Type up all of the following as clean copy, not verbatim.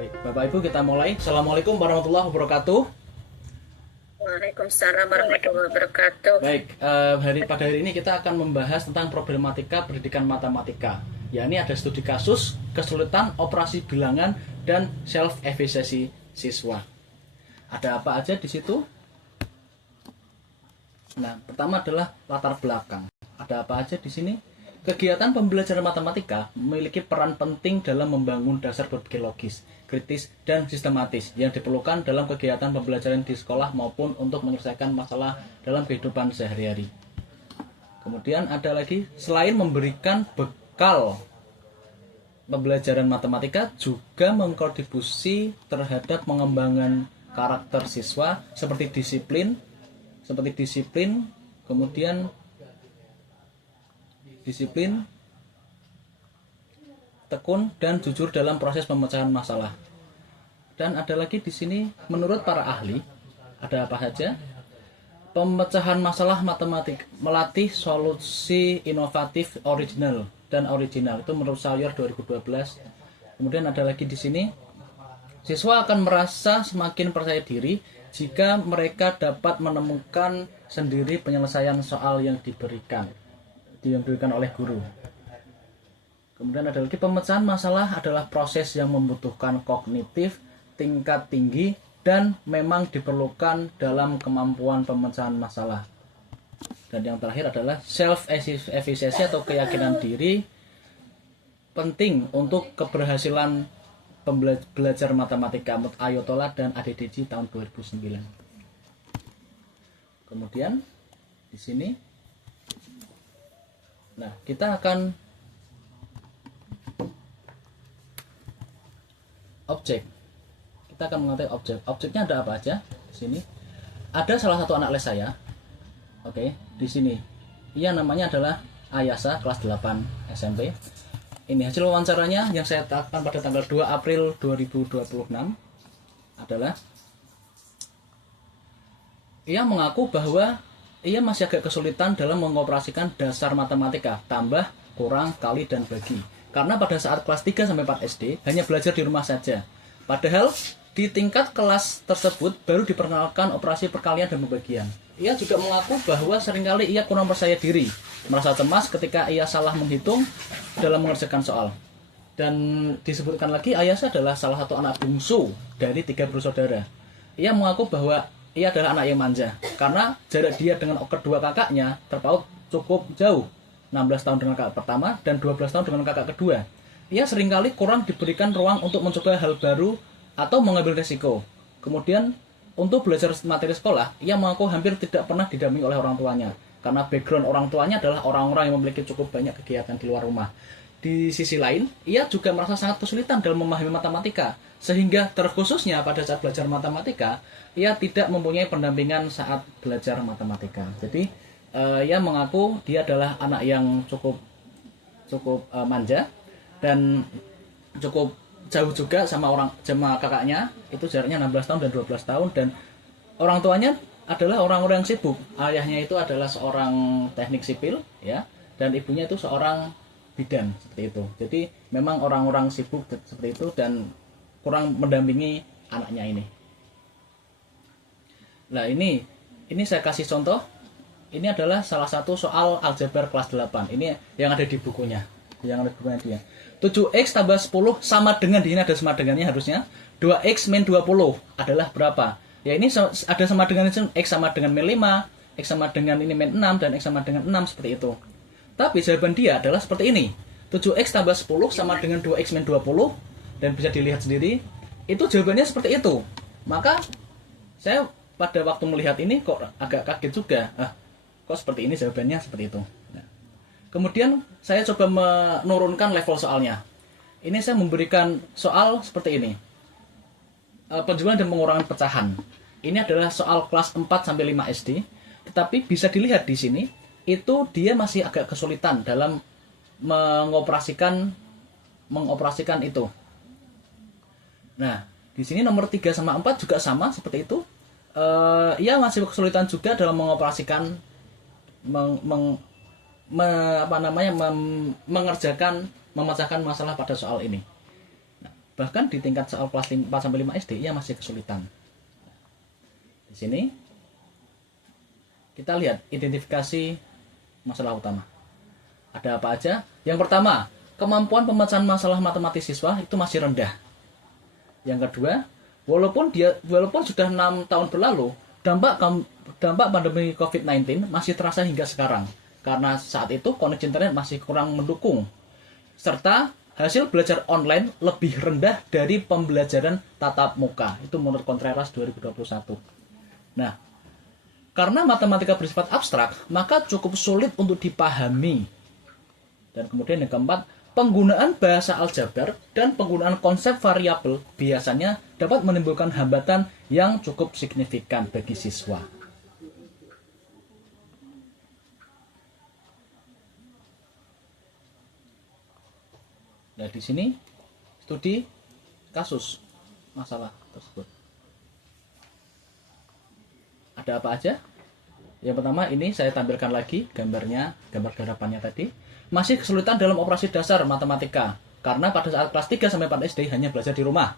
Baik, Bapak Ibu kita mulai. Assalamualaikum warahmatullahi wabarakatuh. Waalaikumsalam warahmatullahi wabarakatuh. Baik, pada hari ini kita akan membahas tentang problematika pendidikan matematika. Ya, ini ada studi kasus, kesulitan operasi bilangan, dan self efisiensi siswa. Ada apa aja di situ? Nah, pertama adalah latar belakang. Ada apa aja di sini? Kegiatan pembelajaran matematika memiliki peran penting dalam membangun dasar berpikir logis, kritis, dan sistematis yang diperlukan dalam kegiatan pembelajaran di sekolah maupun untuk menyelesaikan masalah dalam kehidupan sehari-hari. Kemudian ada lagi, selain memberikan bekal pembelajaran matematika, juga mengkontribusi terhadap pengembangan karakter siswa seperti disiplin, kemudian disiplin, tekun, dan jujur dalam proses pemecahan masalah. Dan ada lagi di sini, menurut para ahli, ada apa saja? Pemecahan masalah matematik melatih solusi inovatif original. Itu menurut Sawyer 2012. Kemudian ada lagi di sini, siswa akan merasa semakin percaya diri jika mereka dapat menemukan sendiri penyelesaian soal yang diberikan oleh guru. Kemudian ada lagi, pemecahan masalah adalah proses yang membutuhkan kognitif tingkat tinggi dan memang diperlukan dalam kemampuan pemecahan masalah. Dan yang terakhir adalah self efficiency atau keyakinan diri penting untuk keberhasilan belajar matematika menurut Ayatollah dan ADDJ tahun 2009. Kemudian di sini, nah, kita akan objek. Kita akan mengatai objek. Objeknya ada apa aja? Di sini ada salah satu anak les saya. Oke, di sini. Ia namanya adalah Ayasa, kelas 8 SMP. Ini hasil wawancaranya yang saya lakukan pada tanggal 2 April 2026 adalah, ia mengaku bahwa ia masih agak kesulitan dalam mengoperasikan dasar matematika, tambah, kurang, kali, dan bagi. Karena pada saat kelas 3 sampai 4 SD hanya belajar di rumah saja. Padahal di tingkat kelas tersebut baru diperkenalkan operasi perkalian dan pembagian. Ia juga mengaku bahwa seringkali ia kurang percaya diri, merasa cemas ketika ia salah menghitung dalam mengerjakan soal. Dan disebutkan lagi, Ayasa adalah salah satu anak bungsu dari 3 bersaudara. Ia mengaku bahwa ia adalah anak yang manja, karena jarak dia dengan kedua kakaknya terpaut cukup jauh, 16 tahun dengan kakak pertama dan 12 tahun dengan kakak kedua. Ia seringkali kurang diberikan ruang untuk mencoba hal baru atau mengambil resiko. Kemudian untuk belajar materi sekolah, ia mengaku hampir tidak pernah didampingi oleh orang tuanya, karena background orang tuanya adalah orang-orang yang memiliki cukup banyak kegiatan di luar rumah. Di sisi lain, ia juga merasa sangat kesulitan dalam memahami matematika, sehingga terkhususnya pada saat belajar matematika, ia tidak mempunyai pendampingan saat belajar matematika. Jadi, ia mengaku dia adalah anak yang cukup manja dan cukup jauh juga sama kakaknya, itu jaraknya 16 tahun dan 12 tahun, dan orang tuanya adalah orang-orang yang sibuk. Ayahnya itu adalah seorang teknik sipil, ya, dan ibunya itu seorang bidan, seperti itu. Jadi memang orang-orang sibuk seperti itu dan kurang mendampingi anaknya ini. Nah, ini saya kasih contoh. Ini adalah salah satu soal aljabar kelas 8. Ini yang ada di bukunya. Yang ada di bukunya dia. 7x tambah 10 sama dengan, di sini ada sama dengannya harusnya. 2x min 20 adalah berapa? Ya, ini ada sama dengan x sama dengan min 5, x sama dengan ini min 6, dan x sama dengan 6, seperti itu. Tapi jawaban dia adalah seperti ini. 7x tambah 10 sama dengan 2x min 20, dan bisa dilihat sendiri, itu jawabannya seperti itu. Maka saya pada waktu melihat ini kok agak kaget juga. Kok seperti ini jawabannya, seperti itu. Nah, kemudian saya coba menurunkan level soalnya. Ini saya memberikan soal seperti ini. Penjumlahan dan pengurangan pecahan. Ini adalah soal kelas 4 sampai 5 SD, tetapi bisa dilihat di sini itu dia masih agak kesulitan dalam mengoperasikan itu. Nah, di sini nomor 3 sama 4 juga sama seperti itu. Ia masih kesulitan juga dalam mengoperasikan memecahkan masalah pada soal ini. Nah, Bahkan di tingkat soal kelas 4 sampai 5 SD ia masih kesulitan. Di sini kita lihat identifikasi masalah utama. Ada apa aja? Yang pertama, kemampuan pemecahan masalah matematis siswa itu masih rendah. Yang kedua, walaupun sudah 6 tahun berlalu, dampak pandemi COVID-19 masih terasa hingga sekarang. Karena saat itu koneksi internet masih kurang mendukung. Serta hasil belajar online lebih rendah dari pembelajaran tatap muka. Itu menurut Contreras 2021. Nah, karena matematika bersifat abstrak, maka cukup sulit untuk dipahami. Dan kemudian yang keempat, penggunaan bahasa aljabar dan penggunaan konsep variabel biasanya dapat menimbulkan hambatan yang cukup signifikan bagi siswa. Nah, di sini studi kasus masalah tersebut. Ada apa aja? Yang pertama, ini saya tampilkan lagi gambarnya, gambar garapannya tadi. Masih kesulitan dalam operasi dasar matematika karena pada saat kelas 3 sampai 4 SD hanya belajar di rumah.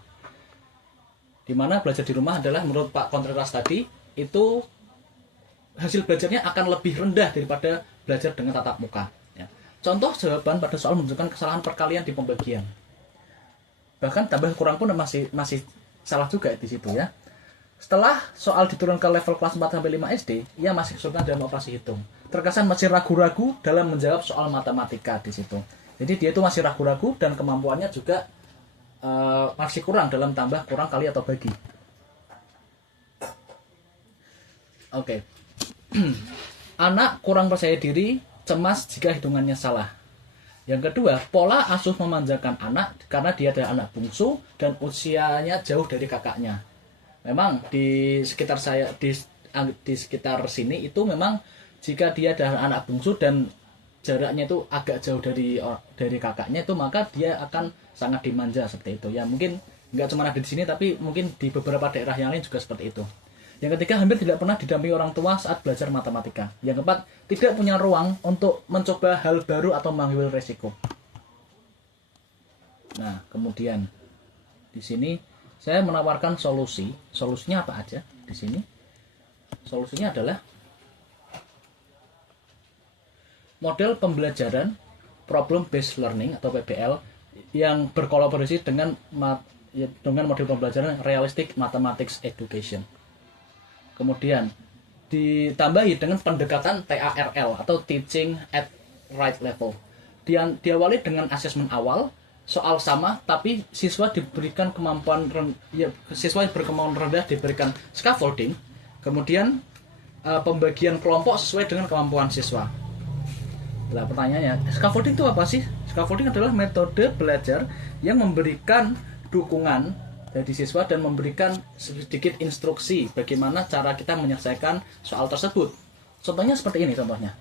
Di mana belajar di rumah adalah menurut Pak Contreras tadi itu hasil belajarnya akan lebih rendah daripada belajar dengan tatap muka. Ya. Contoh jawaban pada soal menunjukkan kesalahan perkalian di pembagian. Bahkan tambah kurang pun masih salah juga di situ ya. Setelah soal diturunkan ke level kelas 4 sampai 5 SD, ia masih kesulitan dalam operasi hitung. Terkesan masih ragu-ragu dalam menjawab soal matematika di situ. Jadi dia itu masih ragu-ragu dan kemampuannya juga masih kurang dalam tambah, kurang, kali atau bagi. Oke. Anak kurang percaya diri, cemas jika hitungannya salah. Yang kedua, pola asuh memanjakan anak karena dia adalah anak bungsu dan usianya jauh dari kakaknya. Memang di sekitar saya di sekitar sini itu memang jika dia adalah anak bungsu dan jaraknya itu agak jauh dari kakaknya itu, maka dia akan sangat dimanja seperti itu. Ya mungkin nggak cuma ada di sini, tapi mungkin di beberapa daerah yang lain juga seperti itu. Yang ketiga, hampir tidak pernah didampingi orang tua saat belajar matematika. Yang keempat, tidak punya ruang untuk mencoba hal baru atau mengambil resiko. Nah, kemudian di sini saya menawarkan solusi. Solusinya apa aja di sini? Solusinya adalah model pembelajaran problem based learning atau PBL yang berkolaborasi dengan model pembelajaran realistic mathematics education. Kemudian ditambahi dengan pendekatan TARL atau teaching at right level. Diawali dengan asesmen awal, soal sama, tapi siswa diberikan siswa yang berkemampuan rendah diberikan scaffolding. Kemudian pembagian kelompok sesuai dengan kemampuan siswa. Nah, pertanyaannya, scaffolding itu apa sih? Scaffolding adalah metode belajar yang memberikan dukungan dari siswa dan memberikan sedikit instruksi bagaimana cara kita menyelesaikan soal tersebut. Contohnya seperti ini contohnya.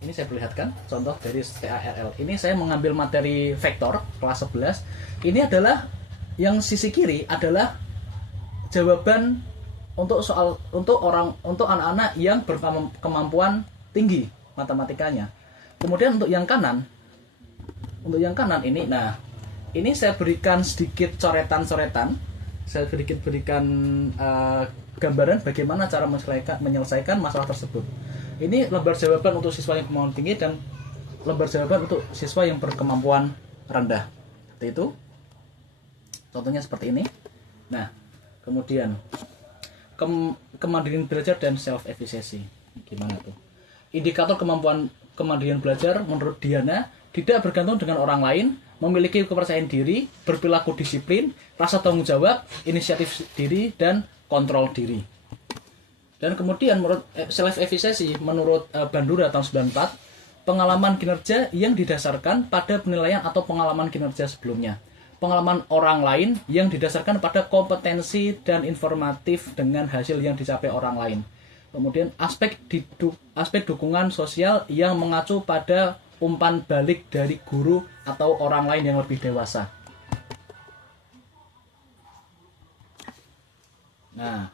Ini saya perlihatkan contoh dari TARL. Ini saya mengambil materi vektor kelas 11. Ini adalah yang sisi kiri adalah jawaban untuk anak-anak yang berkemampuan tinggi matematikanya. Kemudian untuk yang kanan ini, nah ini saya berikan sedikit coretan-coretan. Saya sedikit berikan gambaran bagaimana cara menyelesaikan masalah tersebut. Ini lembar jawaban untuk siswa yang berkemampuan tinggi dan lembar jawaban untuk siswa yang berkemampuan rendah. Seperti itu. Contohnya seperti ini. Nah, kemudian kemandirian belajar dan self efficacy. Gimana tuh? Indikator kemandirian belajar menurut Diana tidak bergantung dengan orang lain, memiliki kepercayaan diri, berperilaku disiplin, rasa tanggung jawab, inisiatif diri, dan kontrol diri. Dan kemudian menurut self efficacy menurut Bandura tahun 94, pengalaman kinerja yang didasarkan pada penilaian atau pengalaman kinerja sebelumnya. Pengalaman orang lain yang didasarkan pada kompetensi dan informatif dengan hasil yang dicapai orang lain. Kemudian aspek dukungan sosial yang mengacu pada umpan balik dari guru atau orang lain yang lebih dewasa. Nah,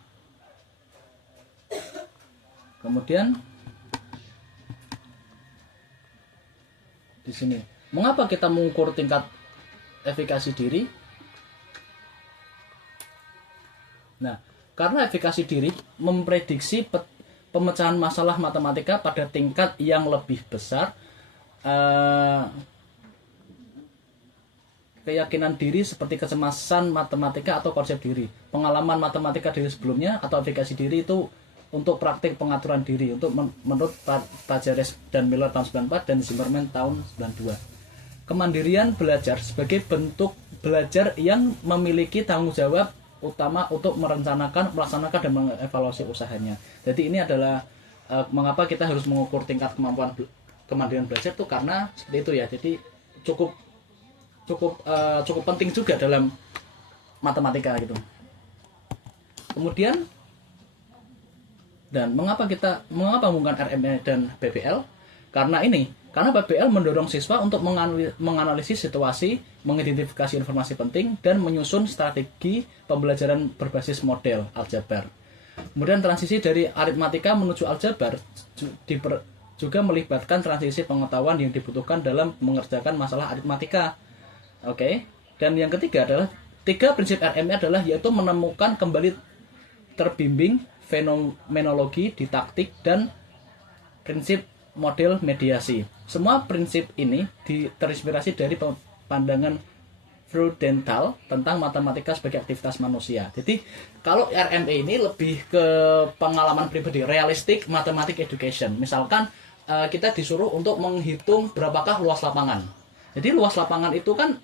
kemudian di sini, mengapa kita mengukur tingkat efikasi diri. Nah, karena efikasi diri memprediksi pemecahan masalah matematika pada tingkat yang lebih besar, keyakinan diri seperti kecemasan matematika atau konsep diri, pengalaman matematika diri sebelumnya atau efikasi diri itu untuk praktik pengaturan diri untuk menurut Pajares dan Miller tahun 94 dan Zimmerman tahun 92. Kemandirian belajar sebagai bentuk belajar yang memiliki tanggung jawab utama untuk merencanakan, melaksanakan dan mengevaluasi usahanya. Jadi ini adalah mengapa kita harus mengukur tingkat kemampuan kemandirian belajar itu karena seperti itu ya. Jadi cukup penting juga dalam matematika gitu. Kemudian dan mengapa menggunakan RME dan PBL? Karena PBL mendorong siswa untuk menganalisis situasi, mengidentifikasi informasi penting, dan menyusun strategi pembelajaran berbasis model aljabar. Kemudian transisi dari aritmatika menuju aljabar juga melibatkan transisi pengetahuan yang dibutuhkan dalam mengerjakan masalah aritmatika. Oke. Dan yang ketiga adalah 3 prinsip RME adalah yaitu menemukan kembali terbimbing, fenomenologi, didaktik, dan prinsip model mediasi. Semua prinsip ini terinspirasi dari pandangan Freudenthal tentang matematika sebagai aktivitas manusia. Jadi kalau RME ini lebih ke pengalaman pribadi, realistic mathematics education. Misalkan kita disuruh untuk menghitung berapakah luas lapangan. Jadi luas lapangan itu kan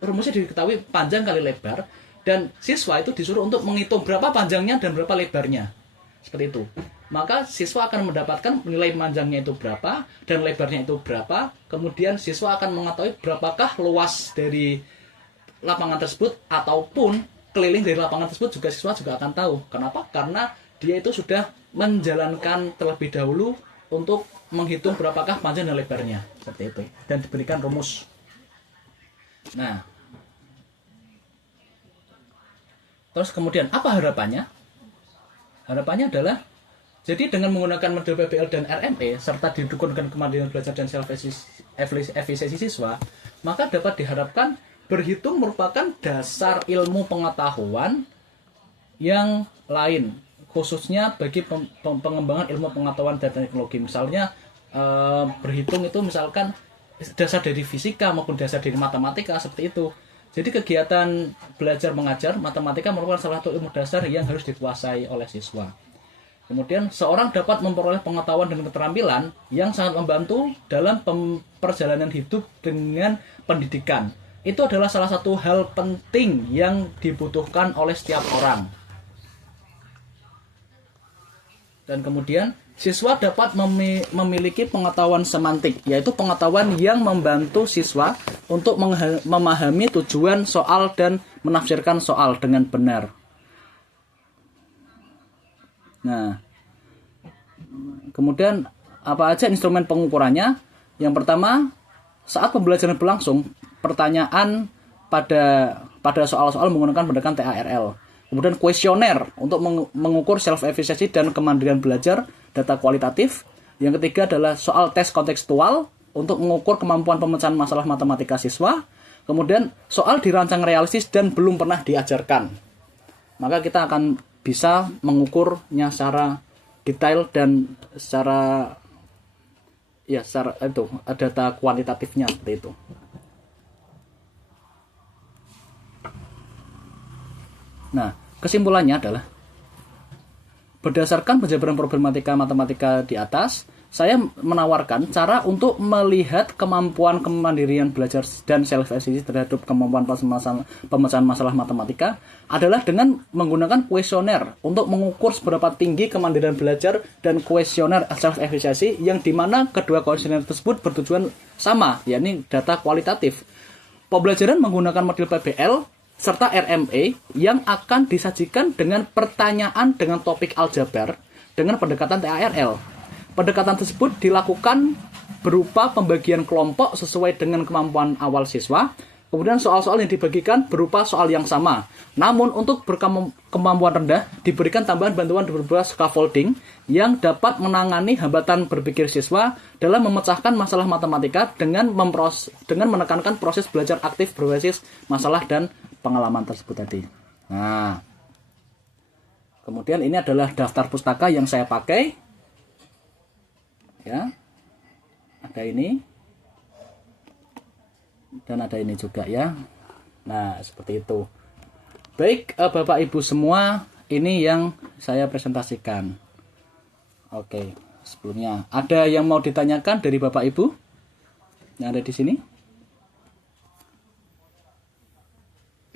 rumusnya diketahui panjang kali lebar, dan siswa itu disuruh untuk menghitung berapa panjangnya dan berapa lebarnya. Seperti itu. Maka siswa akan mendapatkan nilai panjangnya itu berapa dan lebarnya itu berapa. Kemudian siswa akan mengetahui berapakah luas dari lapangan tersebut, ataupun keliling dari lapangan tersebut juga siswa juga akan tahu. Kenapa? Karena dia itu sudah menjalankan terlebih dahulu untuk menghitung berapakah panjang dan lebarnya. Seperti itu. Dan diberikan rumus. Nah, terus kemudian apa harapannya? Harapannya adalah, jadi dengan menggunakan model PBL dan RME serta didukung dengan kemandirian belajar dan self-efisiensi siswa, maka dapat diharapkan berhitung merupakan dasar ilmu pengetahuan yang lain, khususnya bagi pengembangan ilmu pengetahuan dan teknologi. Misalnya berhitung itu misalkan dasar dari fisika maupun dasar dari matematika, seperti itu. Jadi kegiatan belajar mengajar matematika merupakan salah satu ilmu dasar yang harus dikuasai oleh siswa. Kemudian seorang dapat memperoleh pengetahuan dan keterampilan yang sangat membantu dalam perjalanan hidup dengan pendidikan. Itu adalah salah satu hal penting yang dibutuhkan oleh setiap orang. Dan kemudian siswa dapat memiliki pengetahuan semantik, yaitu pengetahuan yang membantu siswa untuk memahami tujuan soal dan menafsirkan soal dengan benar. Nah, kemudian apa aja instrumen pengukurannya? Yang pertama, saat pembelajaran berlangsung, pertanyaan pada soal-soal menggunakan pendekatan TARL. Kemudian kuesioner untuk mengukur self-efficiency dan kemandirian belajar, data kualitatif. Yang ketiga adalah soal tes kontekstual untuk mengukur kemampuan pemecahan masalah matematika siswa. Kemudian soal dirancang realistis dan belum pernah diajarkan. Maka kita akan bisa mengukurnya secara detail dan secara itu data kuantitatifnya seperti itu. Nah, kesimpulannya adalah berdasarkan penjabaran problematika matematika di atas, saya menawarkan cara untuk melihat kemampuan kemandirian belajar dan self-efficiency terhadap kemampuan pemecahan masalah matematika adalah dengan menggunakan kuesioner untuk mengukur seberapa tinggi kemandirian belajar dan kuesioner self-efficiency yang dimana kedua kuesioner tersebut bertujuan sama, yakni data kualitatif. Pembelajaran menggunakan model PBL serta RME yang akan disajikan dengan pertanyaan dengan topik aljabar dengan pendekatan TARL. Pendekatan tersebut dilakukan berupa pembagian kelompok sesuai dengan kemampuan awal siswa, Kemudian soal-soal yang dibagikan berupa soal yang sama. Namun untuk berkemampuan rendah diberikan tambahan bantuan berupa scaffolding yang dapat menangani hambatan berpikir siswa dalam memecahkan masalah matematika dengan menekankan proses belajar aktif berbasis masalah dan pengalaman tersebut tadi. Nah, kemudian ini adalah daftar pustaka yang saya pakai. Ya, ada ini. Dan ada ini juga ya. Nah, seperti itu. Baik, Bapak Ibu semua, ini yang saya presentasikan. Oke, sebelumnya ada yang mau ditanyakan dari Bapak Ibu yang ada di sini?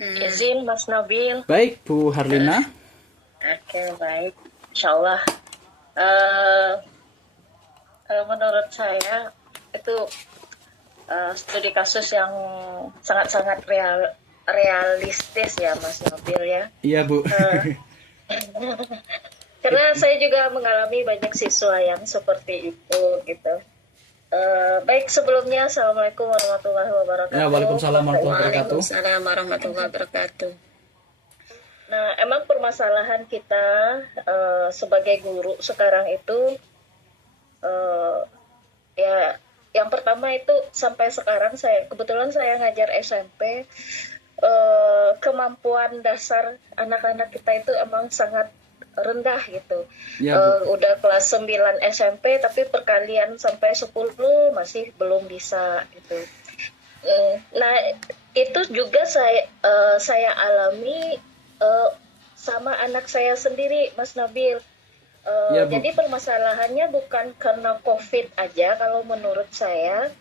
Izin Mas Nabil. Baik, Bu Harlina. Oke, baik. Insya Allah. Kalau menurut saya itu studi kasus yang sangat-sangat realistis ya Mas Nabil ya. Iya, Bu. Karena saya juga mengalami banyak siswa yang seperti itu gitu. Baik, sebelumnya Assalamualaikum warahmatullahi wabarakatuh. Ya, Waalaikumsalam warahmatullahi wabarakatuh. Waalaikumsalam warahmatullahi wabarakatuh. Nah, emang permasalahan kita sebagai guru sekarang itu ya yang pertama itu sampai sekarang kebetulan saya ngajar SMP, kemampuan dasar anak-anak kita itu emang sangat rendah gitu. Ya, udah kelas 9 SMP tapi perkalian sampai 10 masih belum bisa gitu. Nah, itu juga saya alami sama anak saya sendiri, Mas Nabil. Ya, Bu. Jadi permasalahannya bukan karena COVID aja kalau menurut saya.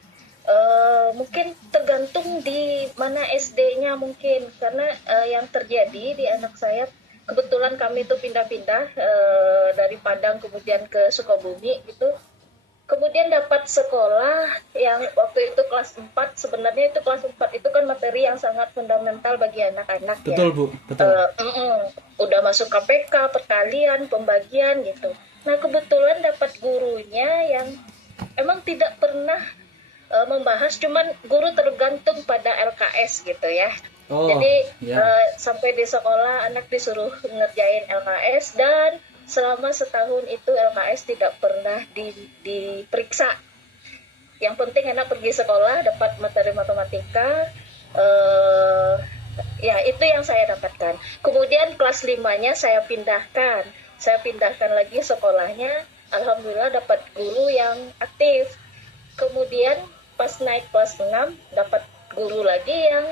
Mungkin tergantung di mana SD-nya mungkin, karena yang terjadi di anak saya kebetulan kami itu pindah-pindah dari Padang kemudian ke Sukabumi gitu. Kemudian dapat sekolah yang waktu itu kelas 4, sebenarnya itu kelas 4 itu kan materi yang sangat fundamental bagi anak-anak. Betul, ya. Bu, betul. Udah masuk KPK, perkalian, pembagian gitu. Nah, kebetulan dapat gurunya yang emang tidak pernah membahas, cuman guru tergantung pada LKS gitu ya. Jadi sampai di sekolah anak disuruh ngerjain LKS dan selama setahun itu LKS tidak pernah diperiksa. Yang penting anak pergi sekolah dapat materi matematika. Ya itu yang saya dapatkan. Kemudian kelas 5-nya saya pindahkan lagi sekolahnya. Alhamdulillah dapat guru yang aktif. Kemudian pas naik kelas 6 dapat guru lagi yang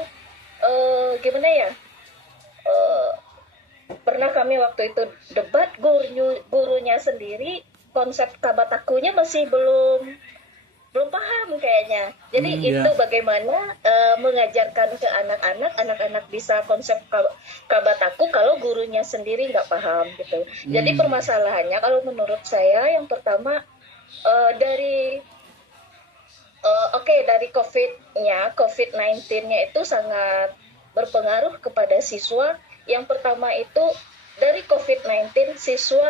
gimana ya, pernah kami waktu itu debat, gurunya sendiri konsep kabatakunya masih belum paham kayaknya. Jadi itu bagaimana mengajarkan ke anak-anak bisa konsep kabataku kalau gurunya sendiri nggak paham gitu. Jadi permasalahannya kalau menurut saya yang pertama dari COVID-19-nya itu sangat berpengaruh kepada siswa. Yang pertama itu dari COVID-19 siswa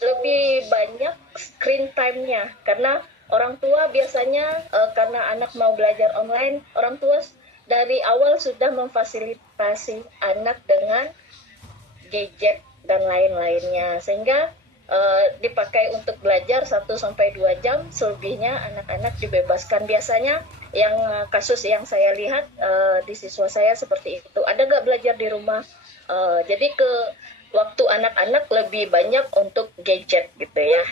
lebih banyak screen time-nya karena orang tua biasanya karena anak mau belajar online, orang tua dari awal sudah memfasilitasi anak dengan gadget dan lain-lainnya sehingga dipakai untuk belajar 1-2 jam, selebihnya anak-anak dibebaskan. Biasanya yang kasus yang saya lihat di siswa saya seperti itu. Ada nggak belajar di rumah? Jadi waktu anak-anak lebih banyak untuk gadget gitu ya.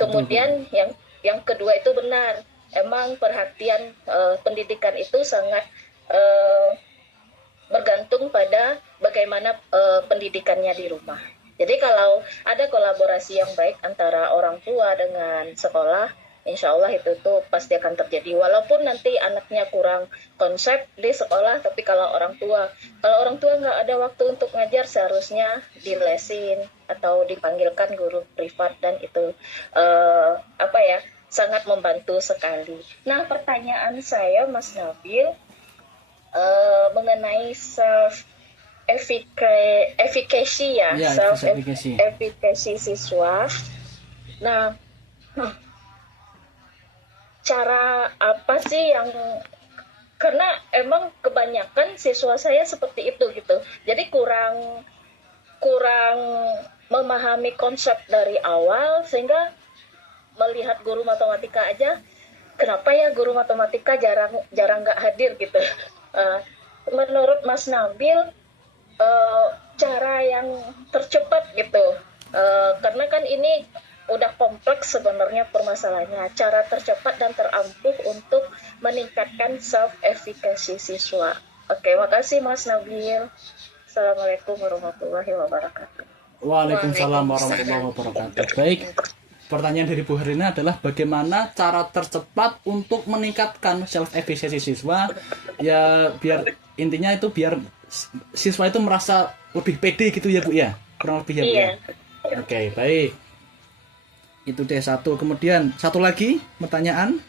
Kemudian yang kedua itu benar, emang perhatian pendidikan itu sangat bergantung pada bagaimana pendidikannya di rumah. Jadi kalau ada kolaborasi yang baik antara orang tua dengan sekolah, insya Allah itu tuh pasti akan terjadi. Walaupun nanti anaknya kurang konsep di sekolah, tapi kalau orang tua nggak ada waktu untuk ngajar, seharusnya dilesin atau dipanggilkan guru privat dan itu sangat membantu sekali. Nah, pertanyaan saya Mas Nabil mengenai efficacy ya, efficacy siswa. Nah, cara apa sih yang karena emang kebanyakan siswa saya seperti itu gitu. Jadi kurang kurang memahami konsep dari awal, sehingga melihat guru matematika aja, kenapa ya guru matematika jarang nggak hadir gitu. Eh, Menurut Mas Nabil, cara yang tercepat gitu, karena kan ini udah kompleks sebenarnya permasalahannya, cara tercepat dan terampuh untuk meningkatkan self efficacy siswa. Oke, makasih Mas Nabil. Assalamualaikum warahmatullahi wabarakatuh. Waalaikumsalam warahmatullahi wabarakatuh. Baik, pertanyaan dari Bu Herlina adalah bagaimana cara tercepat untuk meningkatkan self efficacy siswa, ya biar intinya itu biar siswa itu merasa lebih pede gitu ya Bu ya, kurang lebih ya Bu ya. Oke, baik, itu deh satu. Kemudian satu lagi pertanyaan.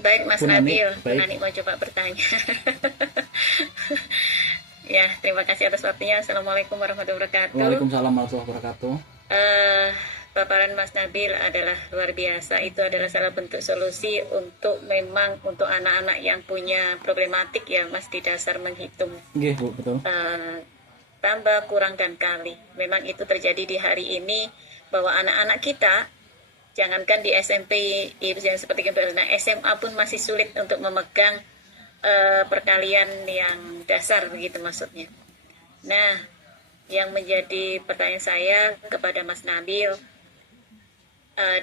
Baik Mas Bu Nani, Nabil, baik. Nani mau coba bertanya. Ya, terima kasih atas waktunya. Assalamualaikum warahmatullahi wabarakatuh. Waalaikumsalam warahmatullahi wabarakatuh. Paparan Mas Nabil adalah luar biasa. Itu adalah salah bentuk solusi untuk memang untuk anak-anak yang punya problematik ya Mas di dasar menghitung. Nggih, Bu, betul. Tambah, kurang, dan kali. Memang itu terjadi di hari ini bahwa anak-anak kita, jangankan di SMP, yang seperti nah, SMA pun masih sulit untuk memegang perkalian yang dasar begitu maksudnya. Nah, yang menjadi pertanyaan saya kepada Mas Nabil,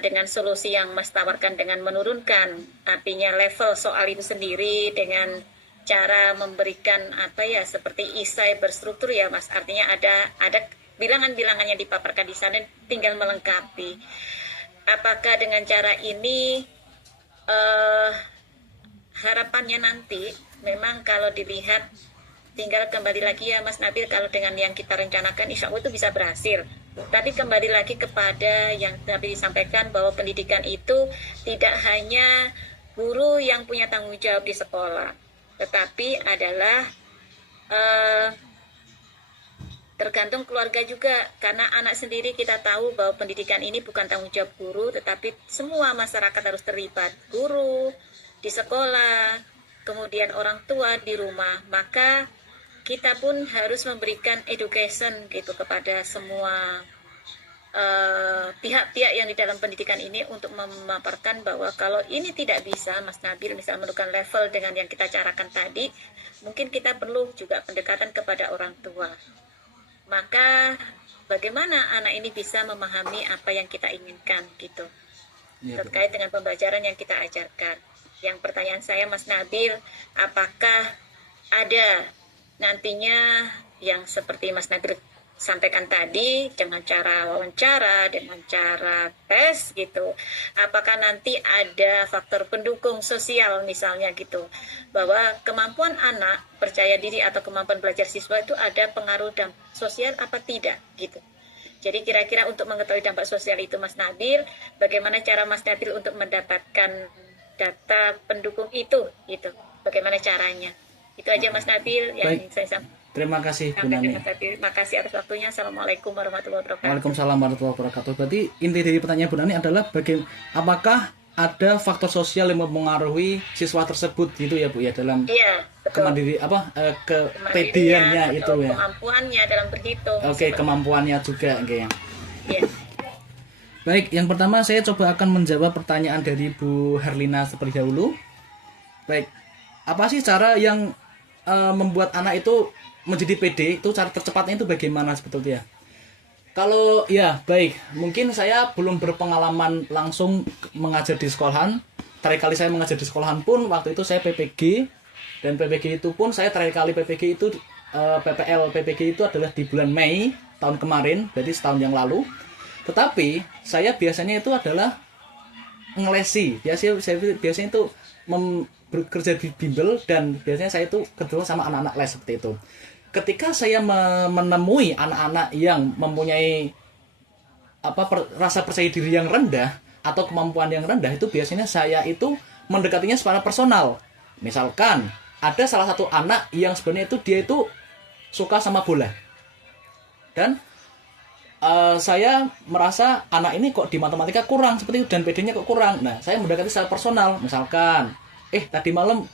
dengan solusi yang Mas tawarkan dengan menurunkan artinya level soal itu sendiri dengan cara memberikan apa ya seperti isai berstruktur ya Mas, artinya ada bilangan-bilangannya dipaparkan di sana, tinggal melengkapi. Apakah dengan cara ini harapannya nanti memang kalau dilihat tinggal kembali lagi ya Mas Nabil, kalau dengan yang kita rencanakan insya Allah itu bisa berhasil. Tapi kembali lagi kepada yang tadi disampaikan bahwa pendidikan itu tidak hanya guru yang punya tanggung jawab di sekolah, tetapi adalah tergantung keluarga juga, karena anak sendiri kita tahu bahwa pendidikan ini bukan tanggung jawab guru, tetapi semua masyarakat harus terlibat, guru di sekolah, kemudian orang tua di rumah. Maka kita pun harus memberikan education gitu kepada semua pihak-pihak yang di dalam pendidikan ini untuk memaparkan bahwa kalau ini tidak bisa, Mas Nabil misalnya menentukan level dengan yang kita carakan tadi, mungkin kita perlu juga pendekatan kepada orang tua. Maka bagaimana anak ini bisa memahami apa yang kita inginkan gitu Ya, terkait dengan pembelajaran yang kita ajarkan. Yang pertanyaan saya Mas Nabil, apakah ada nantinya yang seperti Mas Nabil sampaikan tadi dengan cara wawancara, dengan cara tes gitu, apakah nanti ada faktor pendukung sosial misalnya gitu, bahwa kemampuan anak percaya diri atau kemampuan belajar siswa itu ada pengaruh dampak sosial apa tidak gitu. Jadi kira-kira untuk mengetahui dampak sosial itu Mas Nabil, bagaimana cara Mas Nabil untuk mendapatkan data pendukung itu gitu, bagaimana caranya? Itu aja Mas Nabil yang baik. saya sampaikan. Terima kasih Bu Nani. Terima kasih atas waktunya. Assalamualaikum warahmatullahi wabarakatuh. Waalaikumsalam warahmatullahi wabarakatuh. Berarti inti dari pertanyaan Bu Nani adalah apakah ada faktor sosial yang mempengaruhi siswa tersebut gitu ya Bu ya, dalam kemandiri kepedeannya itu ya. Kemampuannya dalam berhitung. Oke, kemampuannya juga ya. Iya. Baik, yang pertama saya coba akan menjawab pertanyaan dari Bu Herlina seperti dahulu. Baik, apa sih cara yang membuat anak itu menjadi pede, itu cara tercepatnya itu bagaimana sebetulnya? Kalau ya baik, mungkin saya belum berpengalaman langsung mengajar di sekolahan. Terakhir kali saya mengajar di sekolahan pun waktu itu saya PPG, dan PPG itu pun saya terakhir kali PPG itu PPG itu adalah di bulan Mei tahun kemarin, jadi setahun yang lalu. Tetapi saya biasanya itu adalah ngelesi, biasanya itu bekerja di bimbel, dan biasanya saya itu kedua sama anak-anak les seperti itu. Ketika saya menemui anak-anak yang mempunyai rasa percaya diri yang rendah atau kemampuan yang rendah, itu biasanya saya itu mendekatinya secara personal. Misalkan ada salah satu anak yang sebenarnya itu dia itu suka sama bola, dan saya merasa anak ini kok di matematika kurang seperti itu dan PD-nya kok kurang. Nah, saya mendekati secara personal, misalkan, tadi malam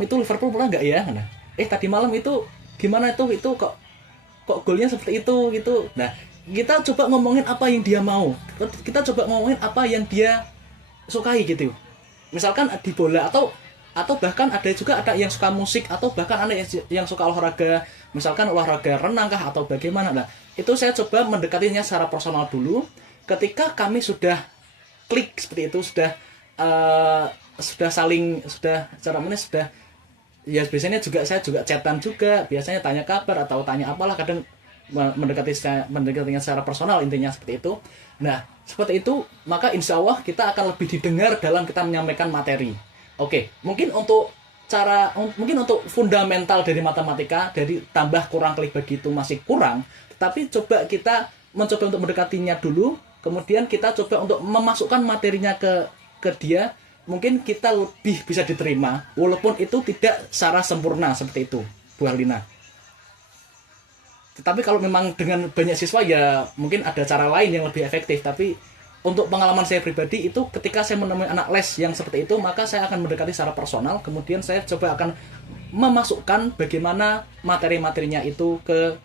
itu Liverpool pernah nggak ya? Nah, tadi malam itu gimana itu kok golnya seperti itu gitu. Nah, kita coba ngomongin apa yang dia mau. Kita coba ngomongin apa yang dia sukai gitu. Misalkan di bola atau bahkan ada yang suka musik atau bahkan ada yang suka olahraga, misalkan olahraga renang kah atau bagaimana. Nah, itu saya coba mendekatinya secara personal dulu. Ketika kami sudah klik seperti itu, sudah saling sudah ya biasanya saya juga chatan juga, biasanya tanya kabar atau tanya apalah, kadang mendekatinya secara personal, intinya seperti itu. Nah, seperti itu maka insya Allah kita akan lebih didengar dalam kita menyampaikan materi. Oke, mungkin untuk fundamental dari matematika, dari tambah kurang kali bagi itu masih kurang, tapi coba kita mencoba untuk mendekatinya dulu, kemudian kita coba untuk memasukkan materinya ke dia, mungkin kita lebih bisa diterima, walaupun itu tidak secara sempurna seperti itu, Bu Harlina. Tetapi kalau memang dengan banyak siswa ya mungkin ada cara lain yang lebih efektif, tapi untuk pengalaman saya pribadi itu ketika saya menemui anak les yang seperti itu, maka saya akan mendekati secara personal, kemudian saya coba akan memasukkan bagaimana materi-materinya itu ke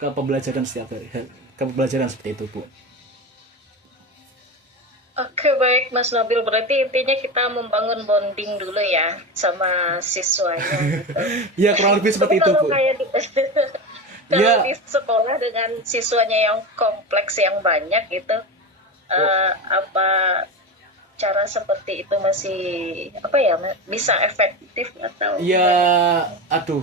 pembelajaran setiap hari, ke pembelajaran seperti itu, Bu. Oke, baik Mas Nabil, berarti intinya kita membangun bonding dulu ya sama siswanya gitu. Ya, kurang lebih seperti itu, Bu. Kalau di sekolah dengan siswanya yang kompleks yang banyak gitu, apa cara seperti itu masih bisa efektif atau? Ya,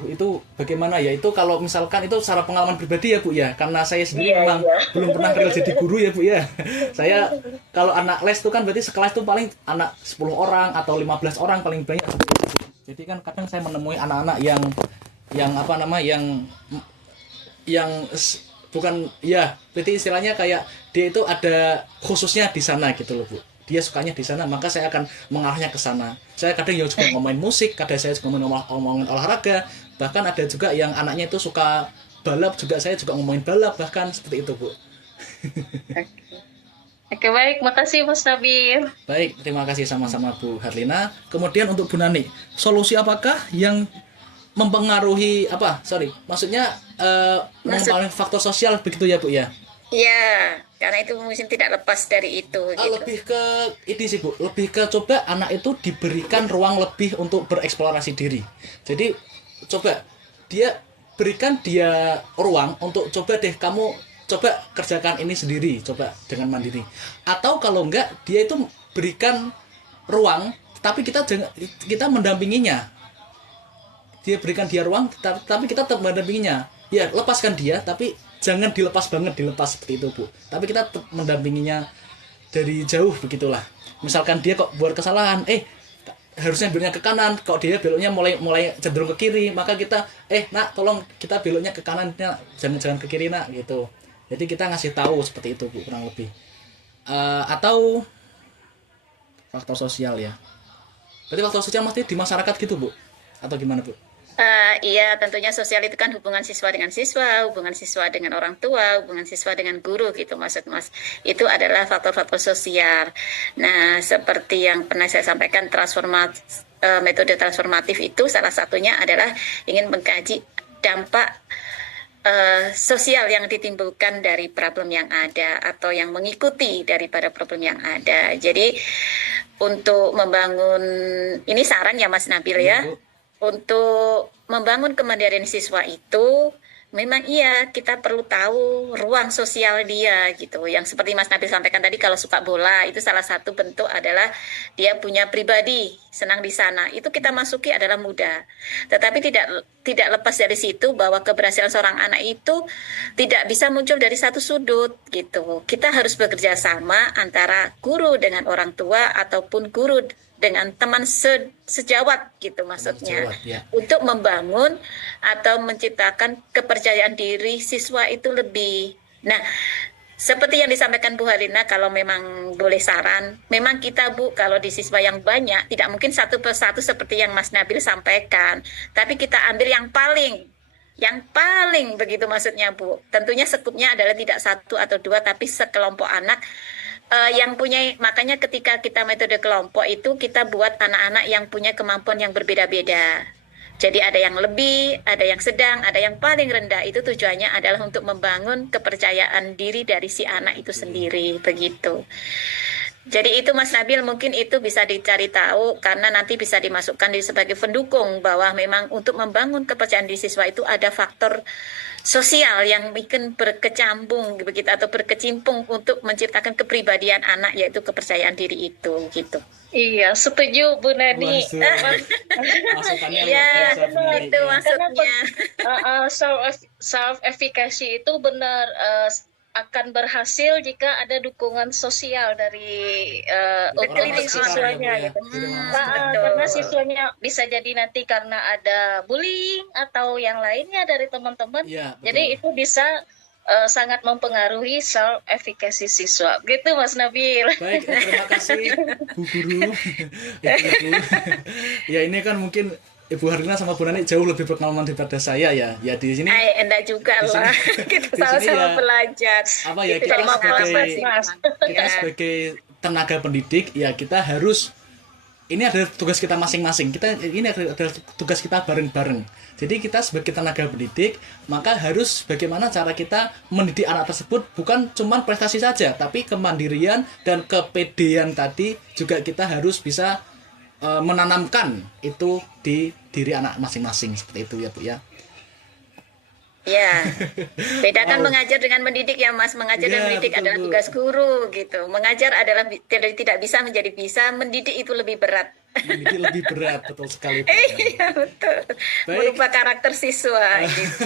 itu bagaimana ya? Itu kalau misalkan itu secara pengalaman pribadi ya, Bu ya, karena saya sendiri memang belum pernah real jadi guru ya, Bu ya. Saya kalau anak les itu kan berarti sekelas itu paling anak 10 orang atau 15 orang paling banyak seperti itu. Jadi kan kadang saya menemui anak-anak yang bukan ya, berarti istilahnya kayak dia itu ada khususnya di sana gitu loh, Bu. Dia sukanya di sana, maka saya akan mengarahnya ke sana. Saya kadang juga ngomongin musik, kadang saya juga ngomongin olahraga, bahkan ada juga yang anaknya itu suka balap, juga saya juga ngomongin balap, bahkan seperti itu, Bu. Oke, baik, makasih Mas Nabil. Baik, terima kasih sama-sama Bu Harlina. Kemudian untuk Bu Nani, solusi apakah yang mempengaruhi maksudnya mempengaruhi faktor sosial begitu ya, Bu ya? Ya, karena itu mungkin tidak lepas dari itu. Gitu. Lebih ke ini sih, Bu. Lebih ke coba anak itu diberikan ruang lebih untuk bereksplorasi diri. Jadi coba berikan dia ruang untuk coba deh kamu coba kerjakan ini sendiri, coba dengan mandiri. Atau kalau enggak, dia itu berikan ruang, tapi kita mendampinginya. Dia berikan dia ruang, tapi kita tetap mendampinginya. Ya, lepaskan dia, tapi jangan dilepas seperti itu, Bu. Tapi kita tetap mendampinginya dari jauh begitulah. Misalkan dia kok buat kesalahan, harusnya beloknya ke kanan, kok dia beloknya mulai cenderung ke kiri, maka kita nak tolong kita beloknya ke kanan, jangan ke kiri nak gitu. Jadi kita ngasih tahu seperti itu, Bu, kurang lebih. Atau faktor sosial ya. Berarti faktor sosial mesti di masyarakat gitu, Bu? Atau gimana, Bu? Iya, tentunya sosial itu kan hubungan siswa dengan siswa, hubungan siswa dengan orang tua, hubungan siswa dengan guru gitu, maksud Mas. Itu adalah faktor-faktor sosial. Nah, seperti yang pernah saya sampaikan, metode transformatif itu salah satunya adalah ingin mengkaji dampak sosial yang ditimbulkan dari problem yang ada atau yang mengikuti daripada problem yang ada. Jadi untuk membangun, ini saran ya Mas Nabil ya. Untuk membangun kemandirian siswa itu memang iya kita perlu tahu ruang sosial dia gitu. Yang seperti Mas Nabil sampaikan tadi, kalau suka bola itu salah satu bentuk adalah dia punya pribadi senang di sana. Itu kita masuki adalah mudah. Tetapi tidak lepas dari situ bahwa keberhasilan seorang anak itu tidak bisa muncul dari satu sudut gitu. Kita harus bekerja sama antara guru dengan orang tua ataupun guru dengan teman sejawat gitu maksudnya, untuk membangun atau menciptakan kepercayaan diri siswa itu lebih. Nah, seperti yang disampaikan Bu Harlina, kalau memang boleh saran, memang kita Bu, kalau di siswa yang banyak tidak mungkin satu persatu seperti yang Mas Nabil sampaikan, tapi kita ambil yang paling yang paling begitu maksudnya Bu. Tentunya skupnya adalah tidak satu atau dua tapi sekelompok anak yang punya, makanya ketika kita metode kelompok itu kita buat anak-anak yang punya kemampuan yang berbeda-beda. Jadi ada yang lebih, ada yang sedang, ada yang paling rendah. Itu tujuannya adalah untuk membangun kepercayaan diri dari si anak itu sendiri, begitu. Jadi itu Mas Nabil mungkin itu bisa dicari tahu karena nanti bisa dimasukkan sebagai pendukung bahwa memang untuk membangun kepercayaan diri siswa itu ada faktor sosial yang bikin berkecambung begitu atau berkecimpung untuk menciptakan kepribadian anak yaitu kepercayaan diri itu gitu. Iya, setuju Bu Nani. Masukannya Iya, luar biasa, Bu Nani. itu maksudnya. Self efficacy itu benar akan berhasil jika ada dukungan sosial dari Betul, untuk itu siswanya ya, gitu. Bu, ya. Betul. Karena siswanya bisa jadi nanti karena ada bullying atau yang lainnya dari teman-teman. Iya, betul. Jadi itu bisa sangat mempengaruhi self efficacy siswa. Gitu Mas Nabil. Baik, terima kasih Bu Guru. Ibu-ibu. Ya ini kan mungkin Ibu Harlina sama Bu Nani jauh lebih berpengalaman daripada saya ya. Ya di sini Enggak juga di sini- lah. Kita di sini sama-sama ya, belajar. apa ya, Itu kita dari pengalaman sebagai- masing-masing. kita Ya. sebagai tenaga pendidik ya kita harus, ini adalah tugas kita masing-masing. Ini adalah tugas kita bareng-bareng. Jadi kita sebagai tenaga pendidik maka harus bagaimana cara kita mendidik anak tersebut, bukan cuma prestasi saja, tapi kemandirian dan kepedean tadi juga kita harus bisa menanamkan itu di diri anak masing-masing, seperti itu ya Bu ya. Ya, bedakan Wow. mengajar dengan mendidik ya Mas. Mengajar dan Ya, mendidik betul, adalah Bu. tugas guru gitu. Mengajar adalah tidak bisa menjadi bisa. Mendidik itu lebih berat. Mendidik lebih berat, betul sekali Bu. Iya betul. Baik. Berupa karakter siswa gitu.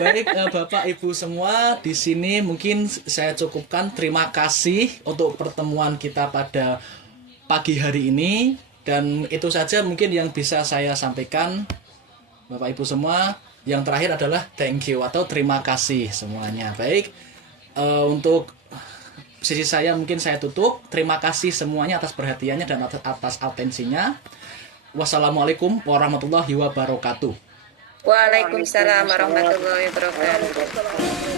Baik, Bapak Ibu semua, di sini mungkin saya cukupkan. Terima kasih untuk pertemuan kita pada pagi hari ini, dan itu saja mungkin yang bisa saya sampaikan Bapak Ibu semua. Yang terakhir adalah thank you atau terima kasih semuanya. Baik, untuk sisi saya mungkin saya tutup. Terima kasih semuanya atas perhatiannya dan atas atensinya. Wassalamualaikum warahmatullahi wabarakatuh. Waalaikumsalam warahmatullahi wabarakatuh.